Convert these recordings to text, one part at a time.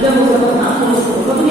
でもその、まあ、この仕事の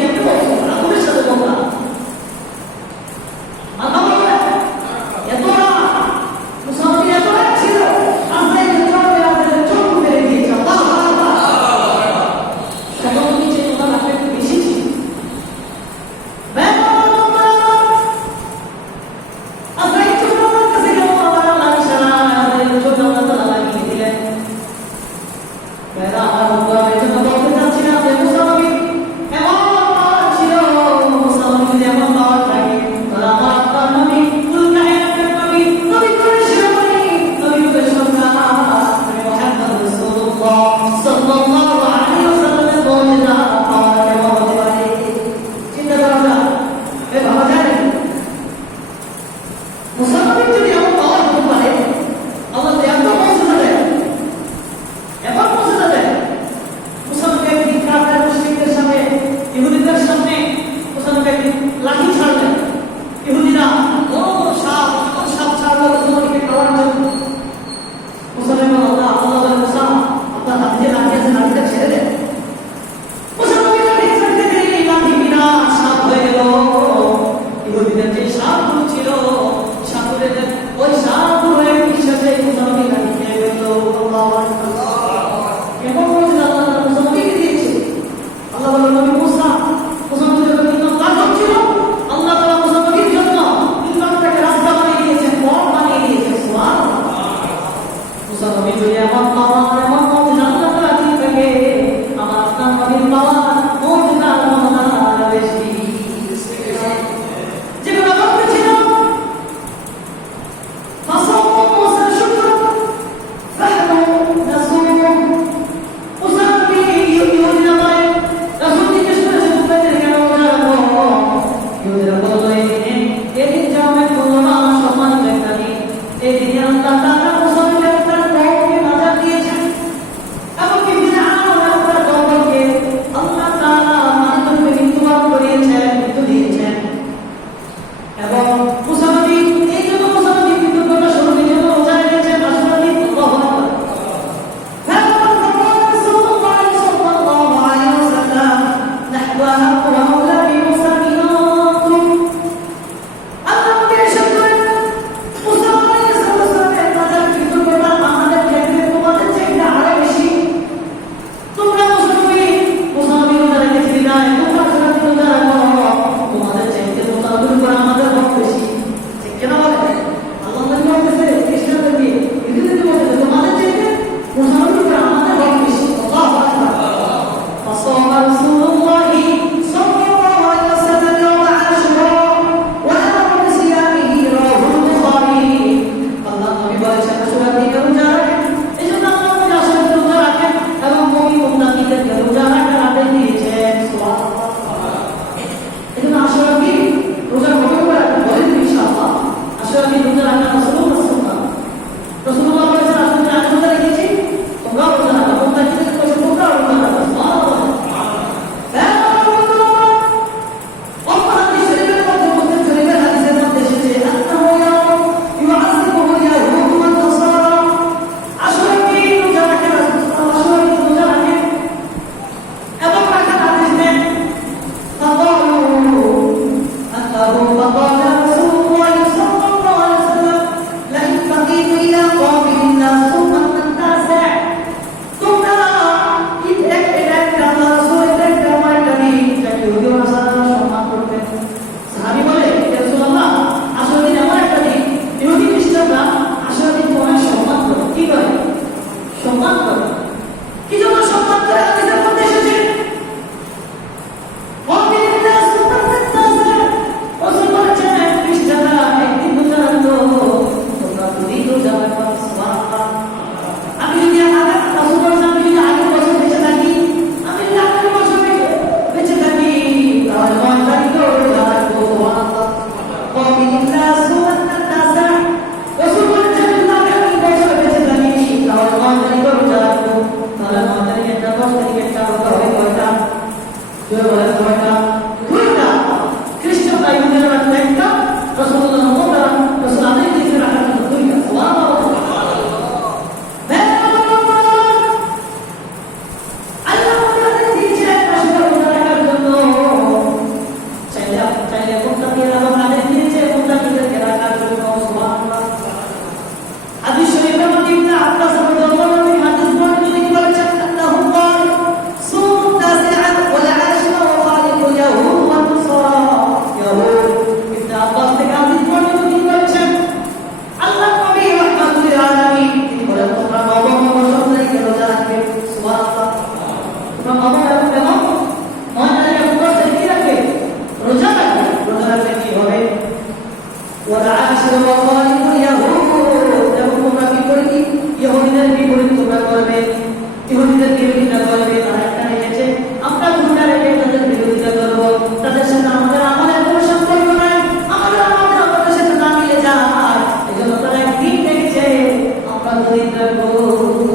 ಪ್ರಭೋ